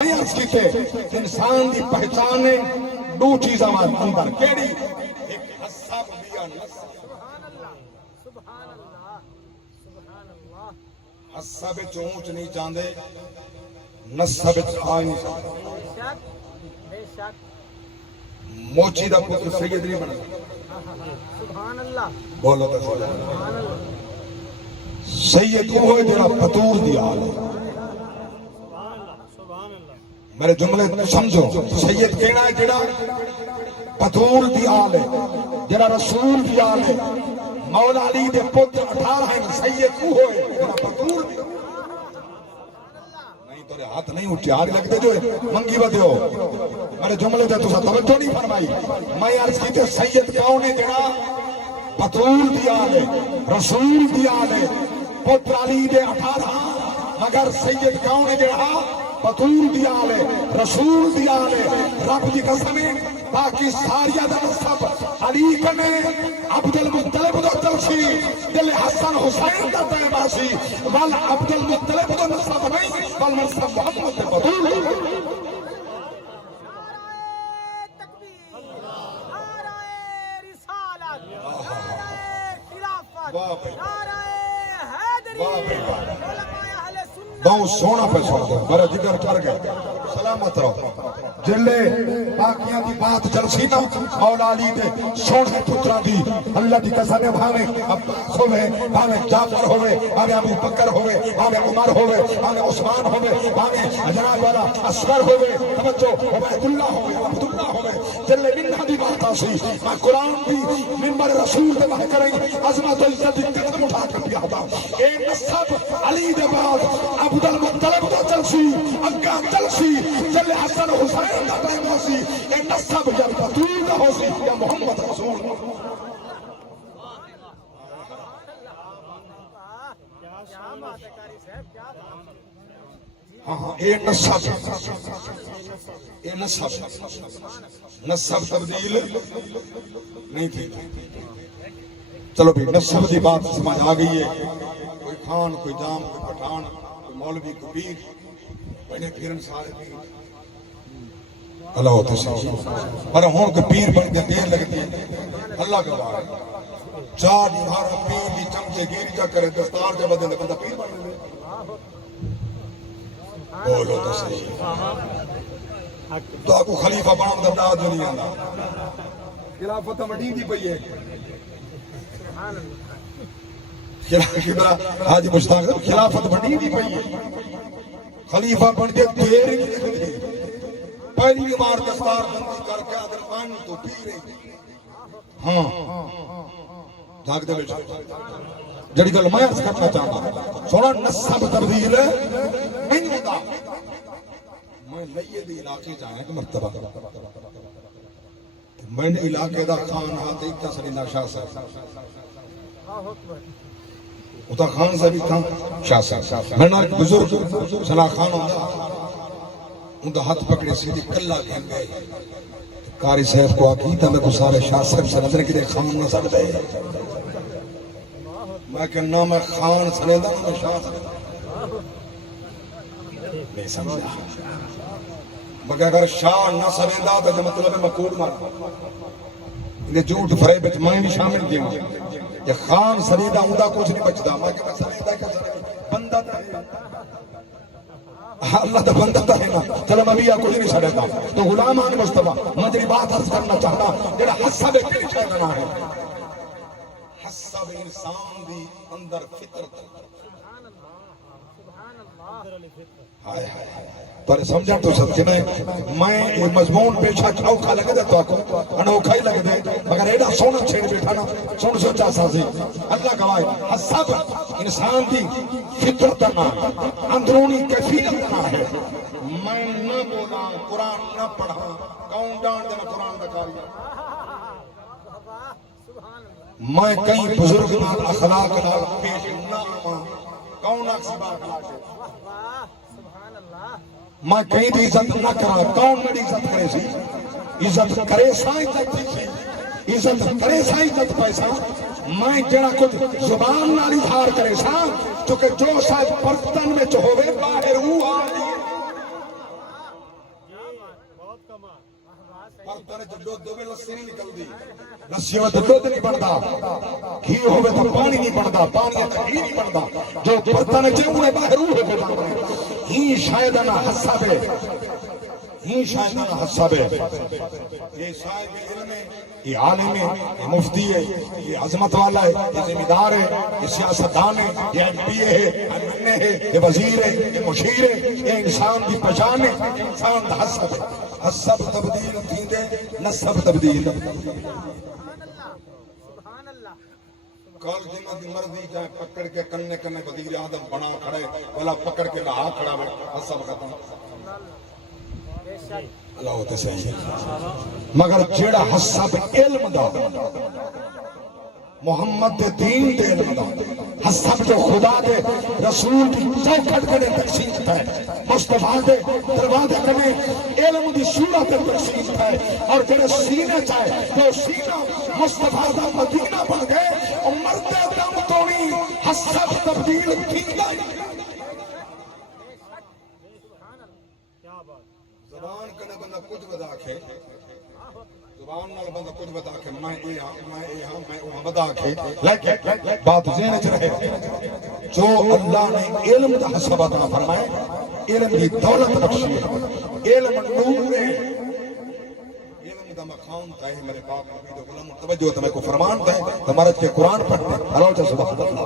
عرض کیتے انسان دی پہچان دو چیزاں اندر کیڑی ایک حسب دیا نسب سبحان اللہ سبحان اللہ سبحان اللہ حسب وچ اونچ نہیں چاہندے نسب وچ آ نہیں چاہندے بے شک موچی دا پتر سید نہیں بندا سبحان اللہ بولو تے سبحان اللہ سید وہ ہے جڑا فطور دی آل ہے میرے جملے سمجھو سید کہنا ہے جڑا فطور دی آل ہے جڑا رسول دی آل ہے مولا علی دے پتر 18 ہیں سید وہ ہے جڑا فطور دی نہیں تو ہاتھ نہیں اٹھے آگ لگتے جو منگی بدے ہو میرے جملے دے تو توجہ نہیں فرمائی میں عرض کیتے سید کون ہے جڑا فطور دی آل ہے رسول دی آل ہے پتر علی دے 18 مگر سید کون ہے جڑا فطور دی آل ہے رسول دی آل ہے رب دی قسم ہے باقی ساریا دا نسب علی کنے عبد المطلب دا چلسی دل حسن حسین دا تیباسی وال عبد المطلب دا نسب نہیں وال نسب محمد فطور بہت سونا پیسہ دو میرا جگر کر گئے سلامت رہو جلے باقیاں دی بات چلسی نا مولا علی دے سونے پترا دی اللہ دی قسم بھاوے عباس ہوئے بھاوے جعفر ہوئے بھاوے ابو بکر ہوئے بھاوے عمر ہوئے بھاوے عثمان ہوئے بھاوے جناب والا اصغر ہوئے توجہ عبید اللہ ہوئے عبداللہ ہوئے جلے منہ دی بات آسی میں قرآن بھی منبر رسول دے بہ کریں عظمت عزت دی قدم اٹھا کر دیا تھا اے نسب علی دے بعد عبد المطلب دا چلسی اگا چلسی جلے حسن حسین دا ٹائم ہوسی اے نسب یا فطور دا ہوسی یا محمد رسول ہاں اے نسب اے نسب تبدیل نہیں تھی چلو بھی نسب دی بات سمجھ آ گئی ہے کوئی خان کوئی جام کوئی پٹھان کوئی مولوی کوئی پیر پہلے پھرن سارے پیر اللہ ہوتے سے پر ہون کے پیر بڑھتے دیر لگتی ہے اللہ کے بارے چار نہارا پیر کی چمچے گیری جا کرے دستار جب بدے بندہ پیر بڑھتے بولو تو صحیح تو آپ کو خلیفہ بنام دا داد جو نہیں آنا خلافت مڈی دی پئی ہے حاجی مشتاق خلافت مڈی دی پئی ہے خلیفہ بن کے دیر ہی پہلی بار دستار بندی کر کے ادھر پانی تو پی رہی ہاں جاگ دے بیٹھا جڑی گل میں عرض کرنا چاہتا سونا نسب تبدیل نہیں ہوتا میں لئیے دی علاقے جائیں کہ مرتبہ میں نے علاقے دا خان ہاتھ ایک تسلی نشاہ صاحب اتا خان صاحب تھا شاہ صاحب میں نے بزرگ سنا خان ہوتا ان کا ہاتھ پکڑے سیدھی کلہ گھن گئے کاری صاحب کو عقیدہ میں کو سارے شاہ صاحب سے نظر کی دے خان نہ سکھ دے میں کہنا میں خان سنیدہ میں شاہ سنیدہ نہیں سمجھا مگر اگر شاہ نہ سنیدہ تو مطلب ہے مکوڑ مارا انہیں جھوٹ فریب بچ میں بھی شامل دیا یہ خان سنیدہ ہوں دا کچھ نہیں بچتا میں کہنا سنیدہ کیا سنیدہ بندہ تا ہے اللہ دا بندہ تا ہے نا چلو میں بھی کچھ نہیں سنیدہ تو غلامان مصطفیٰ مجھے بات حس کرنا چاہتا جڑا حسب کلی شہدنا ہے حسب انسان دی اندر فطرت ہائے پر سمجھا تو سب کہ میں یہ مضمون پیشہ چھوکھا لگے دے تو آکو انوکھا ہی لگے دے مگر ایڈا سونا چھیڑ بیٹھا نا سن سوچا سازی اللہ گواہی حسب انسان دی فطرت نہ اندرونی کیفیت نہ ہے میں نہ بولا قرآن نہ پڑھا کون ڈان دے میں قرآن دکھائی میں کئی بزرگ نال اخلاق نال پیش نہ آما کون اکسی بات لاکے میں کہیں دی عزت نہ کرا کون میری عزت کرے سی عزت کرے سا عزت سی عزت کرے سا عزت پیسا میں جڑا کچھ زبان نال اظہار کرے سا چونکہ جو شاید برتن میں ہوئے باہر وہ آ برتن چ دودھ ہوے لسی نہیں نکلدی لسی وچ دودھ نہیں بندا گھی ہوے تے پانی نہیں بندا پانی وچ گھی نہیں بندا جو برتن چ اوے باہر روح کو بندا ہی شاید نہ حساب ہی شاید نہ حساب یہ صاحب علم ہے یہ عالم ہے یہ مفتی ہے یہ عظمت والا ہے یہ ذمہ دار ہے یہ سیاستدان ہے یہ ایم پی ہے یہ ایم این اے ہے یہ وزیر ہے یہ مشیر ہے یہ انسان کی پہچان ہے انسان کا حسب ہے حسب تبدیل تھیندے نسب تبدیل کال جنہ دی مرضی جائے پکڑ کے کنے کنے وزیر اعظم بنا کھڑے والا پکڑ کے نہا کھڑا ہے حسب ختم اللہ ہوتے صحیح مگر جیڑا حسب علم دا محمد دے دین دے علم دا حسب جو خدا دے رسول دی چوکھٹ کنے تقسیم ہے مصطفیٰ دے دروازے کنے علم دی صورت تقسیم ہے اور جڑے سینے چاہے تو سینہ مصطفیٰ دا مدینہ بن گئے اور مرتے دم توڑی حسب تبدیل تھیندا زبان کنے بندہ کچھ بدا کے زبان نال بندہ کچھ بتا کے میں اے ہاں میں وہ بتا کے لیکن بات ذہن وچ رہے جو اللہ نے علم دا حسب عطا فرمائے علم دی دولت بخشی ہے علم نور ہے علم دا مقام ہے میرے باپ نبی دے غلام توجہ تے میں کو فرمان دے ہمارے کے قرآن پڑھتے اللہ تعالی سبحان اللہ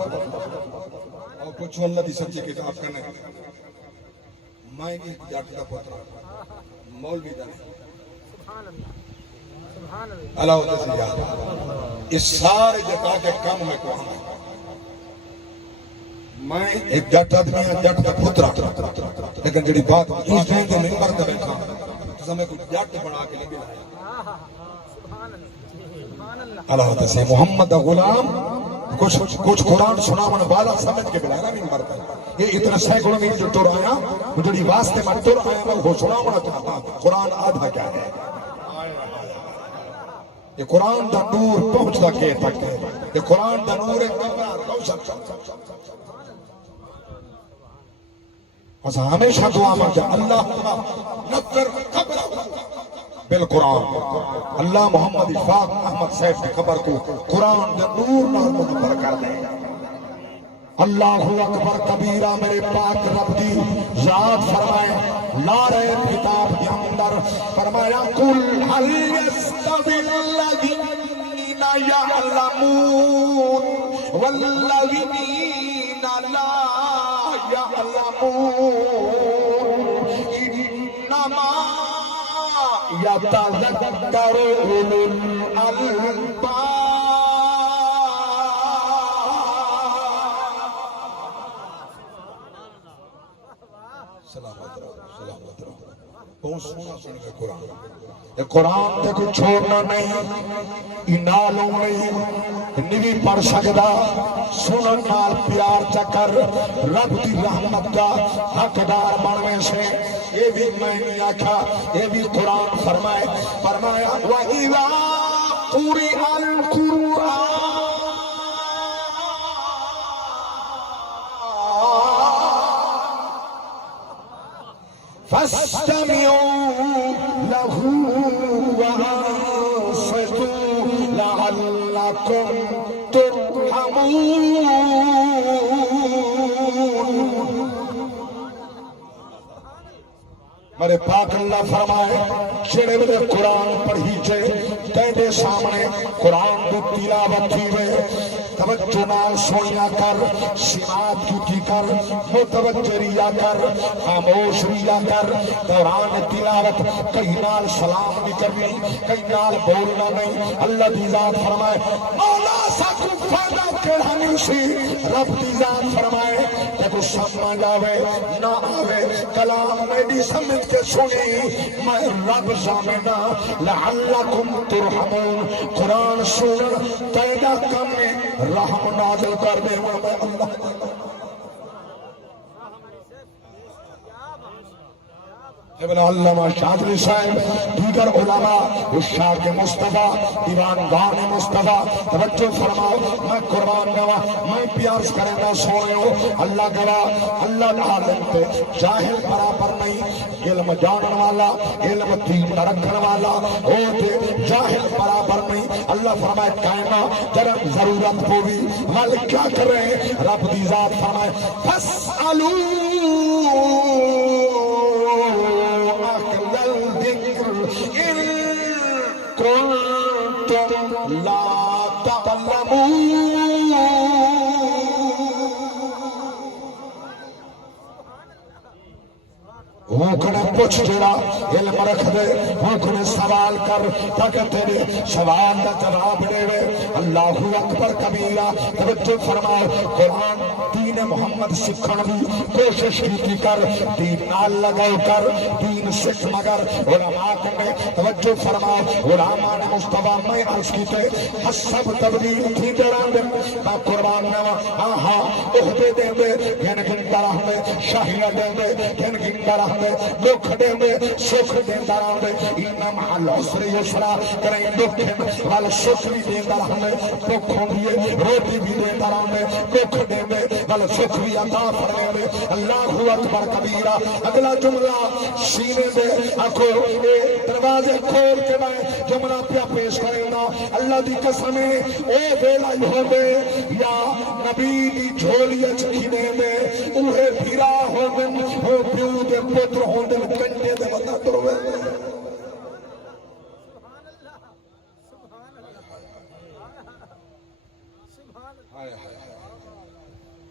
اور کچھ اللہ دی سچی کتاب کرنے میں بھی جٹ دا پتر مولوی دا سبحان اللہ اللہ ہوتے سے یاد اس سارے جتا کے کم میں کو میں ایک جٹ آدمی ہے جٹ کا پترا لیکن جڑی بات اس ٹائم کے ممبر تے بیٹھا تو ہمیں کوئی جٹ بنا کے نہیں بلایا اللہ ہوتے سے محمد دا غلام کچھ قرآن سناون والا سمجھ کے بلایا ممبر تے یہ اتنا سینکڑوں میل جو ٹر آیا جڑی واسطے میں ٹر آیا میں وہ سناونا چاہتا قرآن آدھا کیا ہے یہ قرآن دا نور پہنچتا کے تک ہے یہ قرآن دا نور بس ہمیشہ دعا مانگا اللہ نکر خبر بالقرآن اللہ محمد افاق احمد سیف کی خبر کو قرآن دا نور نار مدبر کر دے اللہ اکبر کبیرہ میرے پاک رب دی یاد فرمائے لارے کتاب کے اندر فرمایا قل هل يستوي الذين يعلمون والذين لا يعلمون انما يتذكر اولو الالباب قرآن تے کوئی چھوڑنا نہیں انالوں نہیں نوی پڑھ سکدا سنن نال پیار چکر رب دی رحمت کا حقدار بننے سے یہ بھی میں نہیں آکھا یہ بھی قرآن فرمایا وَإِذَا قُرِئَ الْقُرْآنُ فَاسْتَمِعُوا لَهُ وَأَنصِتُوا لَعَلَّكُمْ تُرْحَمُونَ میرے پاک اللہ فرمائے چھڑے میں قرآن پڑھی جائے تیرے سامنے قرآن کو تلاوت کی ہوئے توجہ نال سنیا کر سماعت کی کر متوجہ ریا کر خاموش ریا کر دوران تلاوت کہیں نال سلام نہیں کرنی کہیں نال بولنا نہیں اللہ دی ذات فرمائے مولا ساکو فائدہ کیڑا نہیں سی رب دی ذات فرمائے کہ سمجھ آوے نہ آوے کلام میری سمجھ کے سنی میں رب سامنا لعلکم ترحمون قرآن سنن تیدا کم میں رحم نازل کر دے میں اللہ ابن علامہ شاذلی صاحب دیگر علماء عشاق مصطفیٰ دیوانگان مصطفیٰ توجہ فرماؤ میں قربان گواہ میں پیارس کریں گا سونے ہو اللہ گواہ اللہ عالم تے جاہل برابر نہیں علم جانن والا علم دین رکھن والا او تے جاہل برابر نہیں اللہ فرمائے کائنا جرا ضرورت ہوئی مال کیا کر رہے ہیں رب دی ذات فرمائے فاسألو كنتم لا تعلمون ہوکنے پوچھ جڑا علم رکھ دے ہوکنے سوال کر تاکہ تیرے سوال دا جواب دے وے اللہ اکبر کبیرہ توجہ فرماؤ قرآن دین محمد سکھن بھی کوشش کی کر دین نال لگاؤ کر دین سکھ مگر علماء نے توجہ فرماؤ علماء نے مصطفیٰ میں عرض کیتے حسب تبدیل تھی جران دے با قربان نوا آہا اہدے دے دے گن گن درہ میں شاہیہ دے دے گن گن درہ میں دکھ دے میں سکھ دے درہ میں انم العسر یسرا کریں دکھ وال سکھ بھی دے درہ میں دکھ ہوندیے روٹی بھی دے درہ میں دکھ دے میں وال سکھ بھی عطا فرمے میں اللہ اکبر کبیرہ اگلا جملہ سینے دے آکھو دروازے کھول کے میں جملہ پیا پیش کرے گا اللہ دی قسمیں اے بیلا ہوندے یا نبی دی جھولیے چکھینے میں اوہے بھیرا ہوندن ہو پیو دے پتر ہوندن کنڈے دے وطا دروے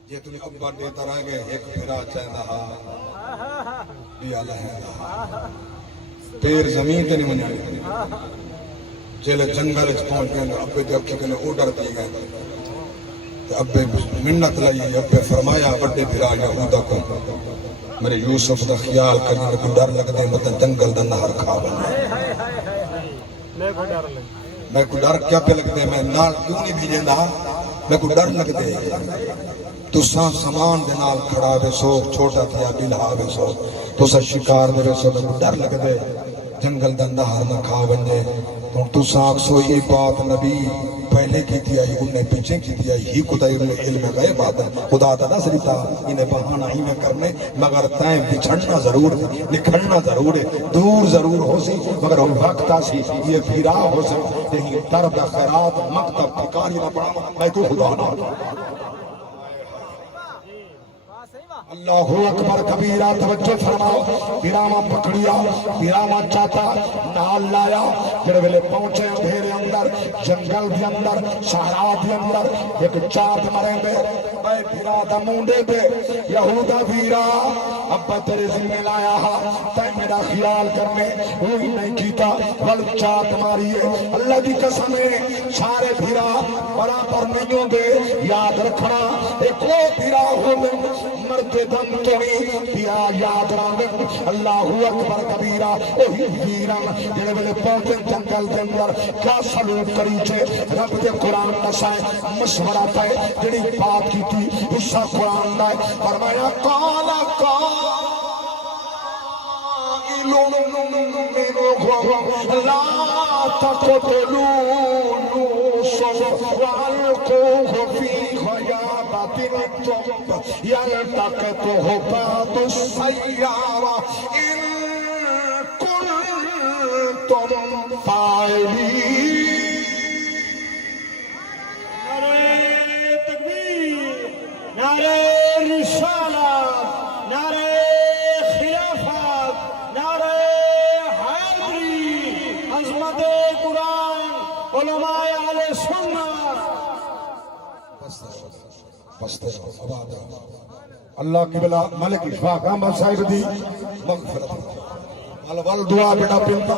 یہ تمہیں ابا دیتا رہ گئے ایک پھرا چاہتا ہاں بیا لہنگا پیر زمین تے نہیں منیا جیلے جنگل اچھ پہنچ گئے ابے جب چکنے اوڈر دی گئے ابے منت لئی ابے فرمایا بڑے پھرا یہودہ کو میرے یوسف دا خیال کرنے کو ڈر لگ دے مطلب جنگل دا نہر کھا بنا میں کو ڈر کیا پہ لگ دے میں نال کیوں نہیں بھی جیندہ میں کو ڈر لگ دے تو سامان دے نال کھڑا بے سو چھوٹا تھیا بلہا بے سو تو سا شکار دے بے سو میں کو ڈر لگ دے جنگل دا نہر نہ کھا بنجے تو ساکھ سو یہ بات نبی پہلے کی تھی آئی انہیں پیچھے کی تھی آئی ہی خدا علم گئے بات ہے خدا تا دس رہتا انہیں بہانہ ہی میں کرنے مگر تائیں بچھڑنا ضرور ہے نکھڑنا ضرور ہے دور ضرور ہو سی مگر ہم وقت آسی یہ پھرا ہو سی یہی درد خیرات مکتب ٹھکانی نہ پڑا میں تو خدا نہ اللہ اکبر کبیرہ توجہ فرماؤ بیراما پکڑیا بیراما چاہتا نال لایا پھر ویلے پہنچے اندھیرے اندر جنگل بھی اندر صحرا بھی اندر ایک چاٹ مرے دے اے بیرا دا مونڈے دے یہودا بیرا ابا تیرے ذمہ لایا ہا تے میرا خیال کرنے وہی نہیں کیتا ول چاٹ ماریے اللہ دی قسمیں سارے بیرا برابر نہیں ہوں دے یاد رکھنا ایک وہ بیرا ہو میں مرد دم توڑی بیا یاد رانگن اللہ اکبر کبیرہ اوہی ویران جنہیں بلے پہنچے جنگل کے اندر کیا سلوک کری چھے رب دے قرآن نسائیں مشورہ پائے جنہیں بات کی تھی حصہ قرآن نائے فرمایا قالا لا تقتلوا يوسف وألقوه في غيابة الجب يلتقطه بعض السيارة إن كنتم فاعلين نعرہ تکبیر نعرہ رسالت نعرہ علماء علیہ سنت اللہ کی بلا ملک اشفاق احمد صاحب دی مغفرت ول دعا بیٹا پنتا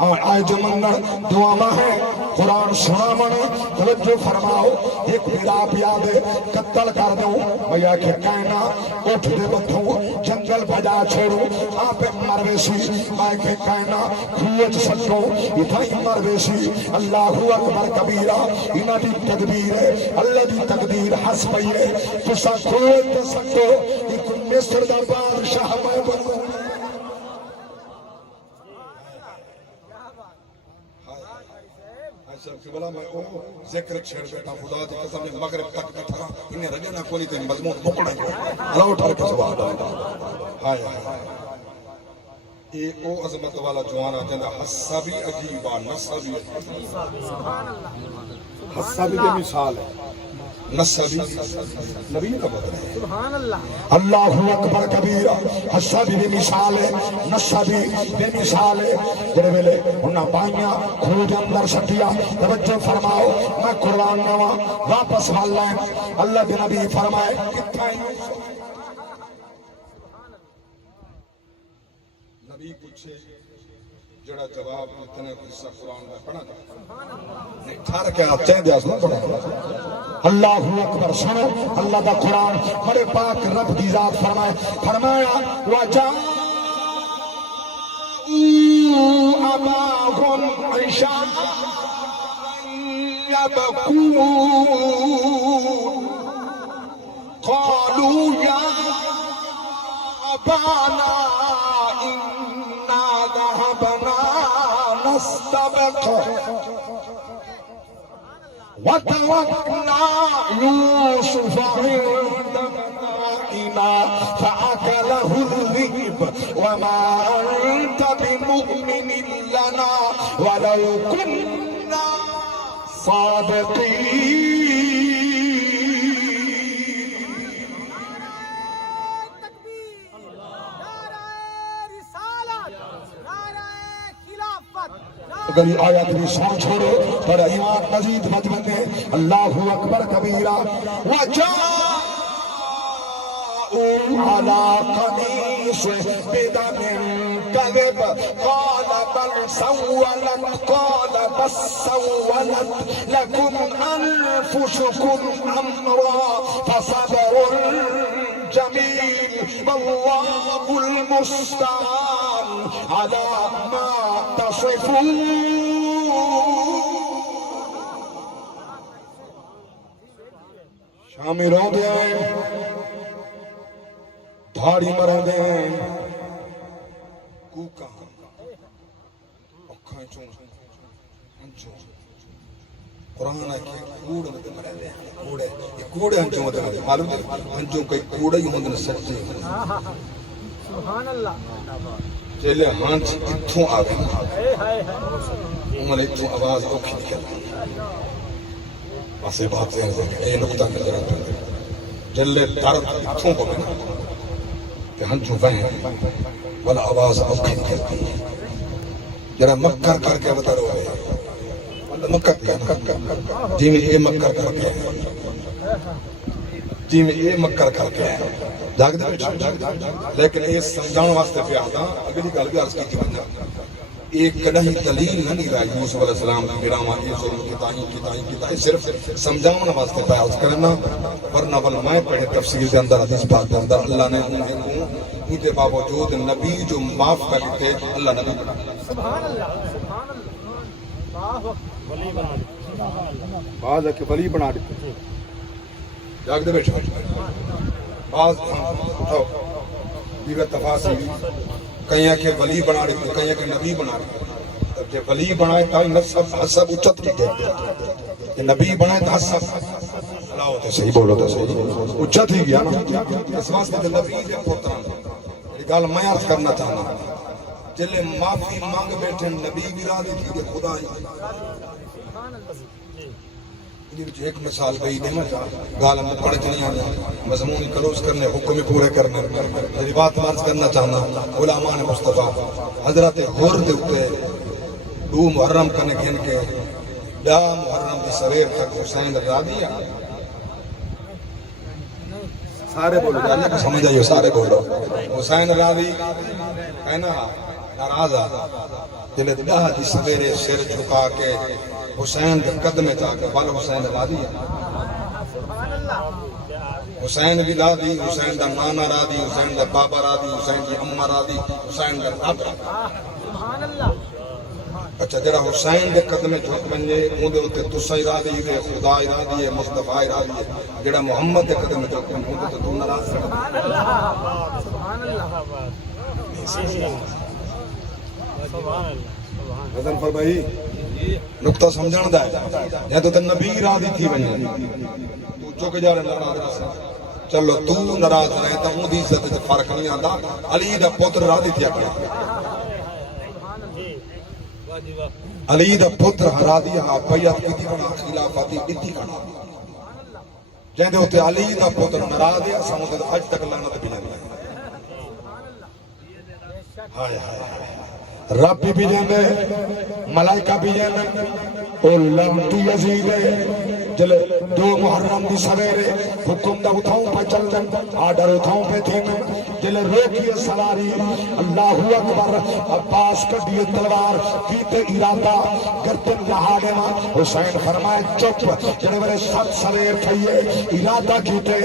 آئے جمنہ دعا ماں ہے قرآن سنا منے توجہ فرماؤ ایک میرا پیادے قتل کر دوں بھیا کہ کائنا اٹھ دے بتھوں جنگل بجا چھوڑوں آپ مرویسی میں کہ کائنا کھوچ سکوں اتھائی مرویسی اللہ اکبر کبیرہ انہ دی تدبیر ہے اللہ دی تقدیر حس پئی ہے تسا کھوچ سکو ایک مصر دا بادشاہ میں بنوں سب سے بلا میں او ذکر چھڑ بیٹا خدا دی قسم نے مغرب تک بیٹھا انہیں رجنا کوئی تے مضمون پکڑا اللہ اٹھا کے سبحان اللہ ہائے ہائے اے او عظمت والا جوانا جندا حصہ بھی عجیب ہے نصب بھی سبحان اللہ حصہ بھی بے مثال ہے نصب نبی کا بدل ہے سبحان اللہ اللہ اکبر کبیرہ حصہ بھی بے مثال ہے نصب بھی بے مثال ہے جڑے ویلے انہاں پائیاں کھو دے اندر سٹیا توجہ فرماؤ میں قرآن نواں واپس حال لائیں اللہ کے نبی فرمائے کتھا نبی پوچھے جڑا جواب اتنے قصہ قرآن میں پڑھا نہیں ٹھار کے آپ چاہیں دے آسنا پڑھا اللہ اکبر سنو اللہ دا قرآن بڑے پاک رب دی ذات فرمایا وَجَاءُوا أَبَاهُمْ عِشَاءً يَبْكُونَ قَالُوا يَا أَبَانَا نستبق وتركنا يوسف عند متاعنا فأكله الذئب وما أنت بمؤمن لنا ولو كنا صادقين اگر یہ آیت بھی سان چھوڑے پر ایمان مزید مجمد ہے اللہ اکبر کبیرہ وَجَاءُوا عَلَىٰ قَمِيصِهِ بِدَمٍ كَذِبٍ قَالَ بَلْ سَوَّلَتْ لَكُمْ أَنفُسُكُمْ أَمْرًا فَصَبْرٌ جَمِيلٌ وَاللَّهُ الْمُسْتَعَانُ عَلَىٰ مَا شامی رو دے ہیں دھاڑی مرہ دے ہیں کوکا اکھاں چون انچوں قرآن ہے کہ کوڑ مدے مرہ دے ہیں کوڑے انچوں مدے مرہ دے معلوم دے انچوں کئی کوڑے ہی مدے سچے سبحان اللہ چلے ہانچ اتھوں آگئے انہوں نے اتھوں آواز اوکھی نکل پاسے بات سے اے نکتہ نظر آتا ہے جلے درد اتھوں کو بنا کہ ہنچوں بہن والا آواز اوکھی نکلتی ہے جرہ مکر کر کے بتا رہا ہے مکر کر جی میں اے مکر کر کے جی میں اے مکر کر کے جاگ دے لیکن یہ سمجھاؤں واسطے پہ آتا اگلی گل بھی عرض کی تھی بندہ ایک کدہیں دلیل نہ نہیں رہی یوسف علیہ السلام کی گراما یہ ظلم کی صرف سمجھاؤں واسطے پہ عرض کرنا ورنہ بل میں پڑھے تفسیر دے اندر حدیث پاک دے اندر اللہ نے ان کے باوجود نبی جو معاف کر لیتے اللہ نبی بنا سبحان اللہ سبحان اللہ ولی بنا بعض ہے کہ ولی بنا دیتے جاگ دے بیٹھا بعض اٹھاؤ دیگر تفاصیل کہیں کہ ولی بنا رہی تھی کہیں کہ نبی بنا رہی تھی جب ولی بنائے تا نصب حسب اچت کی گئے کہ نبی بنائے تا حسب اللہ ہوتے صحیح بولو تو صحیح اچت ہی گیا نا اس واسطے جو نبی دے پوتران یہ گال میں عرض کرنا چاہنا جلے معافی مانگ بیٹھے نبی بھی راضی تھی کہ خدا ہی ایک مثال گئی دینا گالا میں پڑھ نہیں آنا مضمون کلوز کرنے حکم پورے کرنے میری بات مارز کرنا چاہنا علماء مصطفیٰ حضرت غور دے اتے دو محرم کرنے گھن کے دا محرم دی سویر تک حسین راضی سارے بولو جانے کو سمجھ آئیو سارے بولو حسین راضی کہنا ناراضا جلے دا دی سویرے سر جھکا کے حسین کے قدمے جا کے بال حسین را دی حسین بھی لا دی حسین دا نانا را دی حسین دا بابا را دی حسین کی اممہ را دی حسین دا اب را اچھا جرا حسین دے قدمے جھک بنجے اندے ہوتے تسائی را دی ہے خدا را دی ہے مصطفیٰ را دی ہے جڑا محمد دے قدمے جھک بنجے اندے تو دون را سبحان اللہ سبحان اللہ غزل فرمائی نقطہ سمجھان دا ہے یا تو نبی راضی تھی وجہ تو چک جا رہے ناراض رسا چلو تو ناراض رہے تو اون دی عزت سے فرق نہیں آندا علی دا پتر راضی تھیا کرے علی دا پتر راضی ہا بیعت کی تھی کنا خلافت دی دتی کنا جندے ہوتے علی دا پتر ناراض ہے اساں تے اج تک لعنت بھی لگی ہائے ہائے رب بھی جاندے ملائکہ بھی جاندے او لعنتی یزید جلے دو محرم دی سویرے حکم دا اٹھاؤں پہ چل دیں آڈر اٹھاؤں پہ تھی میں جلے روکیے سواری اللہ اکبر عباس کڈیے تلوار کیتے ارادہ گردن لہاڑے ماں حسین فرمائے چپ جلے میرے سب سویر تھئیے ارادہ کیتے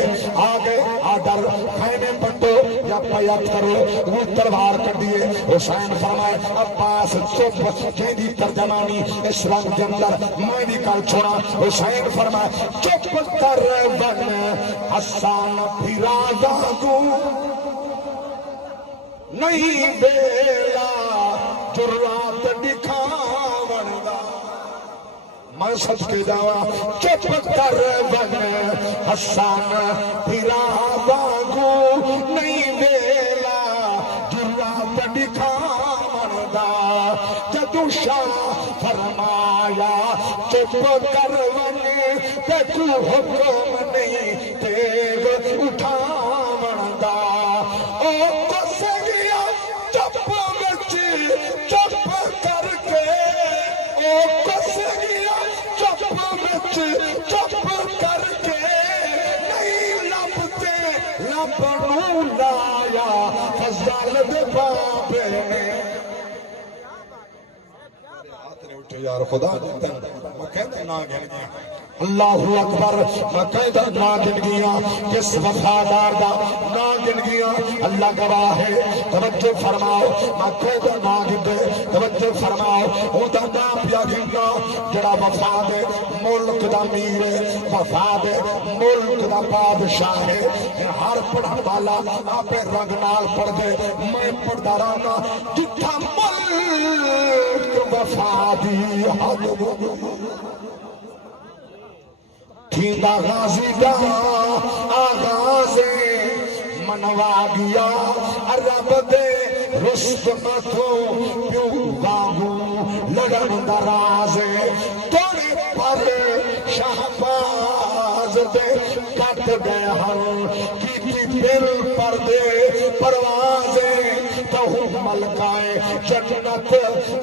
آگے آڈر خیمے پٹو یا پیات کرو وہ تلوار کڈیے حسین فرمائے عباس چپ جیدی ترجمانی اس رنگ جندر میں بھی کل چھوڑا حسین فرمائے چپ کر بن حسان پھرا دادو نہیں بیلا جرات دکھاون دا میں سچ کے جاوا چپ کر بن حسان پھرا دادو نہیں بیلا جرات دکھاون دا جدو شاہ فرمایا چپ کر بن تیکو حکم نہیں تیگ اٹھاون دا او کس گیا چپ بچی چپ کر کے او کس گیا چپ بچی چپ کر کے نہیں لبتے لبنو لایا فضل دے بابے نے یار خدا میں کہتا نا گن گیا اللہ اکبر میں کہتا نا گن گیا کس وفادار دا نا گن گیا اللہ گواہ ہے توجہ فرماؤ میں کہتا نا گن دے توجہ فرماؤ ہوتا نا پیا گنگا جڑا وفاد ہے ملک دا میر ہے وفاد ہے ملک دا بادشاہ ہے ہر پڑھن والا آپ رنگ نال پڑھ دے میں پڑھدا رہنا جتھا ملک وفادی تھیندا غازی دا آغاز منوا گیا عرب دے رستم تو پیو باہو لڑن دا راز توڑے پر شہباز دے کٹ گئے ہن کیتی دل پر دے پروازیں تو ملکائے جنت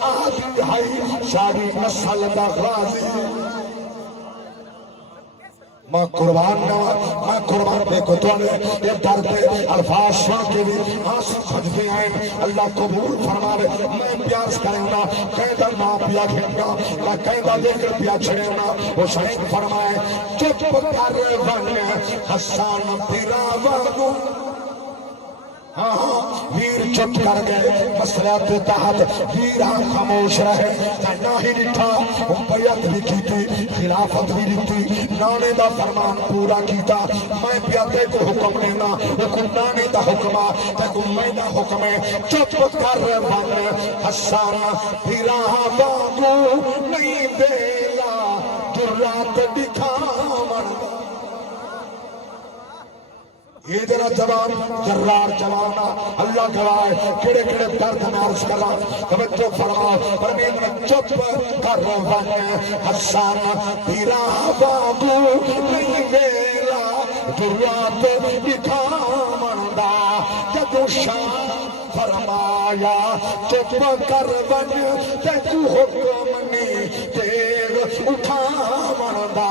آدھی ہے ساری نسل دا غازی میں قربان دیکھو تو نے یہ درد الفاظ سن کے بھی آنسو کھجتے ہیں اللہ قبول فرماوے میں پیاس کریں گا قیدہ نہ پیا کھینگا میں قیدہ دے کر پیا چھڑیں گا حسین فرمائے چپ کر بن حسان پھرا وانو ویر چپ کر گئے مسئلات تحت ویران خاموش رہے نہ ہی لٹھا بیعت بھی کی تھی خلافت بھی لٹھی نانے دا فرمان پورا کیتا میں بیعتے کو حکم لینا حکم نانے دا حکمہ تکم میں دا حکم ہے چپ کر بن حسان پھرا وانگو نہیں بیلا جرات دکھاون یہ جرا جوان جرار جوانا اللہ گواہ کڑے کڑے درد میں عرض کر رہا توجہ فرماؤ پرمین میں چپ کر بن حسان پھرا وانگو نہیں بیلا جرات دکھاون دا جدو شاہ فرمایا چپ کر بن تیکو حکم نہیں تیغ اٹھاون دا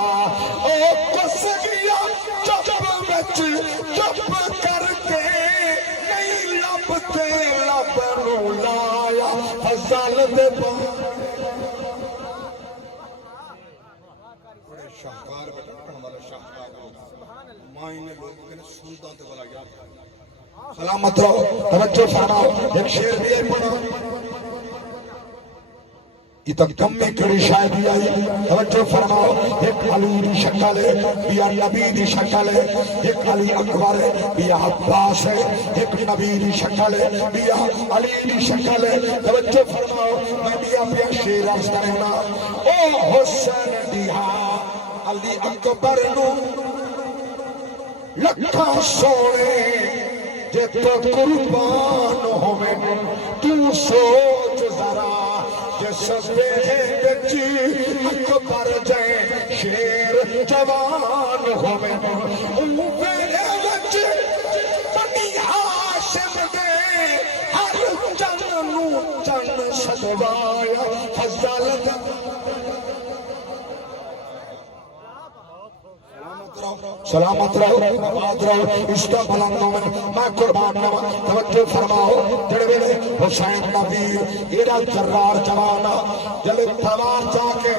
او کس گیا چپ بچ چپ کر کے نہیں لبتے لبنو لایا فضل دے بڑے شاہکار بٹھن والے شاہکار مائنے لوگوں کے سنتا تے والا یاد سلامت رہو توجہ فرماؤ ایک شعر بھی ہے پڑھو اتنا کم میں کڑی شاید آئی توجہ فرماؤ ایک علی دی شکل ہے بیا نبی دی شکل ہے ایک علی اکبر ہے بیا عباس ہے ایک نبی دی شکل ہے بیا علی دی شکل ہے توجہ فرماؤ میں بیا پیا شیر عرض کرنا او حسین دیا علی اکبر نو لکھا سونے جے تو قربان ہوئے تو سوچ ذرا جس بچی اکبر جائے شیر جوان ہوئے میرے بچے بنی ہاشم دے ہر جنو جن سدوایا فضل سلامت رہو آباد رہو اس کا بلند میں قربان نوا توجہ فرماؤ جڑے ویلے حسین نبی ایرا جرار جوانا جلے تلوار چاہ کے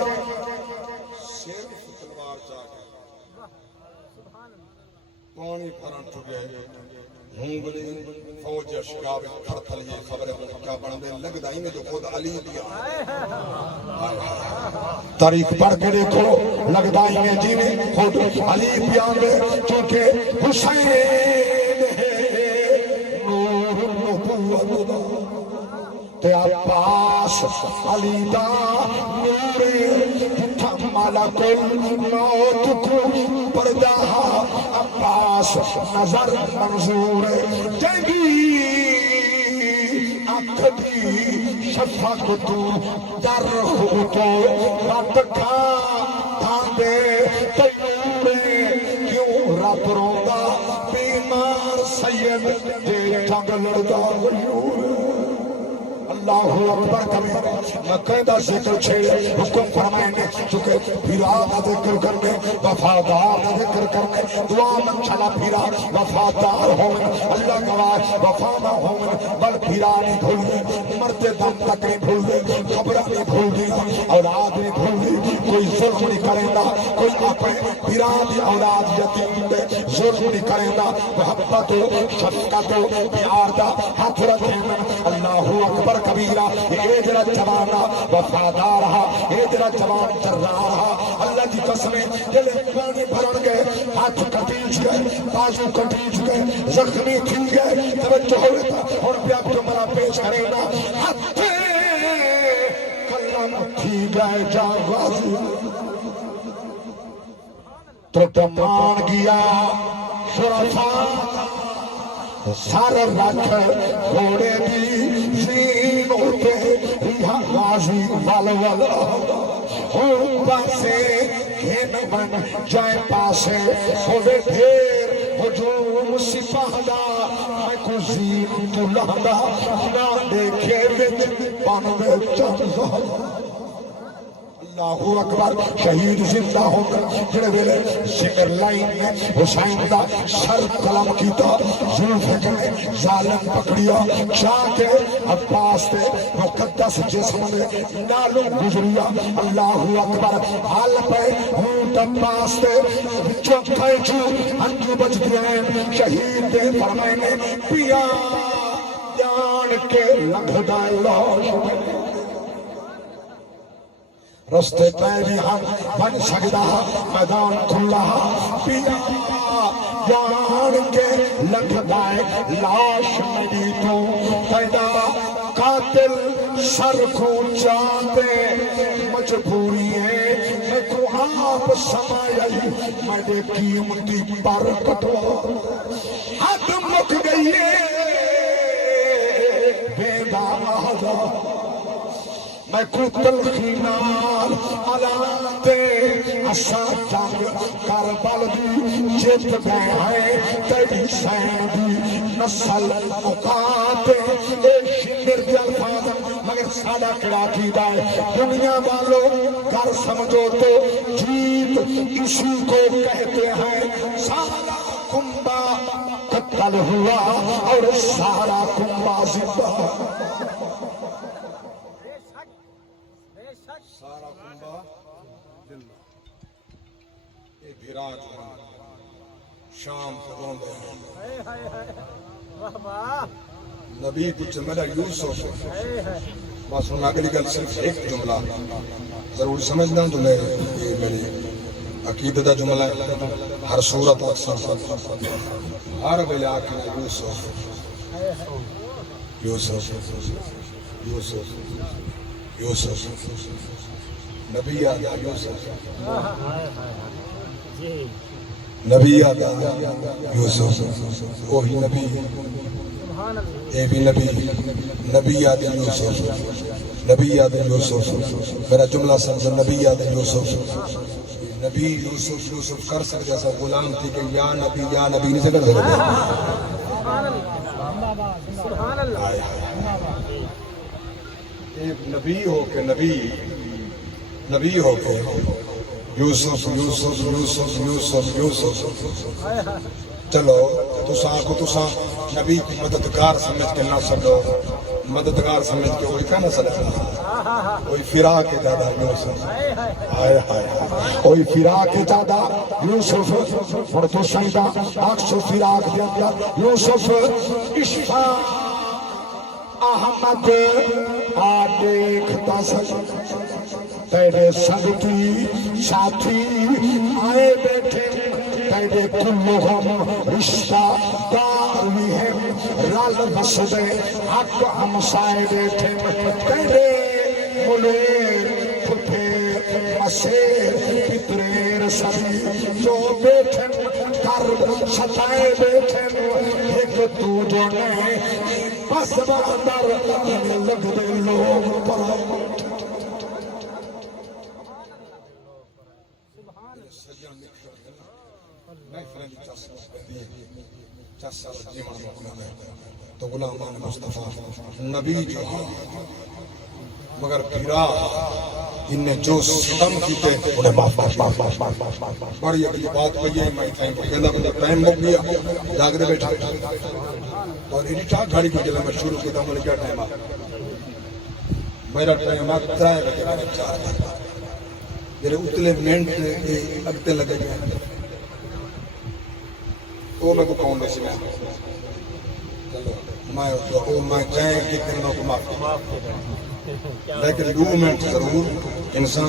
پانی پھرن چکے ہونگلی فوج شکاب کھڑ تھلیے خبر کیا بڑھنے لگ دائی میں جو خود علی دیا تاریخ پڑھ کے دیکھو لگ دائی میں جینے خود علی بیان میں چونکہ حسین نور نبوت تے عباس علی دا نور ملک الموت کو پردہ عباس نظر منظور جنگی اکھدی شفق تو در خودتو رات کھا تھاندے تیورے کیوں رات روندہ بیمار سید جے جنگ لڑدا اللہ اکبر کبھی مکہ دا ذکر چھیڑے حکم فرمائیں نے چکے بھیرا دا ذکر کرنے وفادار دا ذکر کرنے دعا من چلا بھیرا وفادار ہوئے اللہ گواہ وفا نہ ہوئے بل بھیرا نہیں بھول دی مرتے دم تک نہیں بھول دی خبرہ نہیں بھول دی اولاد نہیں بھول دی کوئی ظلم نہیں کریں گا کوئی اپنے بھیرا دی اولاد یتیم دے ظلم نہیں کریں گا محبت و شفقت و پیار دا ہاتھ رکھیں اللہ اکبر کبیرہ یہ جرا جوانا وفادار رہا یہ جرا جوان چرا رہا اللہ کی قسمیں جلے پانی بھرن گئے ہاتھ کٹیج گئے بازو کٹیج گئے زخمی تھی گئے توجہ ہوئے تھا اور پیاب جو مرا پیش کرے گا ہاتھ کلم تھی گئے جان غازی تو تمان گیا شرفا سار رکھ گھوڑے دی زین ہوتے ریہا غازی والوال ہوں پاسے گھن بن جائے پاسے ہوئے پھر ہجوم سپاہدہ میں کو زین تو لہدہ نہ دیکھے وچ پانوے چند اللہ اکبر شہید زندہ ہو کر جڑے ویلے سمر لائن میں حسین دا سر قلم کیتا زلفت نے ظالم پکڑیا چاہ کے عباس تے مقدس جسم میں نالوں گزریا اللہ اکبر حال پہ ہوں عباس تے چوکھائے چھو انجو بچ گئے شہید دے فرمائنے پیا جان کے لنگھ دائے لاش رستے پہ بھی ہم بن سکتا میدان کھلا پیا جان کے لگ دائے لاش میری تو پیدا قاتل سر کو چاہتے مجبوری ہے میں کو آپ سمائی میں نے قیمتی پر کٹوا حد مک گئی ہے بیدا آدھا میں کو تلخی نال علاتے اسا جنگ کربل دی جت گئے ہیں تیری سین دی نسل مقاتے اے شمر دی الفاظ مگر ساڑا کڑا کی دائے دنیا والوں کر سمجھو تو جیت اسی کو کہتے ہیں سارا کنبا قتل ہوا اور سارا کنبا زندہ سارا کنبا زندہ یہ بھیراج شام کو روندے ہیں نبی کچھ ملا یوسف بس ہوں اگلی گل صرف ایک جملہ ضرور سمجھنا تو میں یہ میری عقیدت کا جملہ ہے ہر صورت ہر ویلے آخنا یوسف یوسف یوسف یوسف نبی آدھا یوسف نبی آدھا یوسف وہی نبی اے بھی نبی نبی آدھا یوسف نبی آدھا یوسف میرا جملہ سمجھو نبی آدھا یوسف نبی یوسف یوسف کر سکتے ایسا غلام تھی کہ یا نبی نہیں سے کر سکتے ایک نبی ہو کے نبی ہو کے یوسف یوسف یوسف یوسف یوسف چلو تساں نبی کو مددگار سمجھ کے نہ سمجھو مددگار سمجھ کے وہی کا نہ سمجھنا وہی فرا کے دادا یوسف ہائے ہائے وہی فرا کے دادا یوسف اور تو سیدہ اکس فراق دیا یوسف عشقا احمد آ دیکھتا سک تیرے سنگ کی ساتھی آئے بیٹھے تیرے کلہم رشتہ دار بھی ہیں رل بسدے حق ہمسائے بیٹھے تیرے ملیر پھپھیر مسیر پتریر سبھی جو بیٹھے کر ستائے بیٹھے ایک تو جو نے بس بہتر لگ دے لوگ پر تو غلامان مصطفیٰ نبی جو مگر پھرا انہیں جو ستم کیتے انہیں بڑی اگلی بات پہیے میں ٹائم پر کہندہ بندہ ٹائم مک گیا جاگ دے بیٹھا اور انہی ٹاک گھاڑی کو جلے میں شروع کیتا ہوں کیا ٹائم میرا ٹائم آتا ہے بجے میں 4 تک میرے اتلے منٹ لگتے لگے گئے وہ میں کو کون دے سے میں چلو میں چاہیں کہ کنوں کو معاف لیکن 2 منٹ ضرور انسان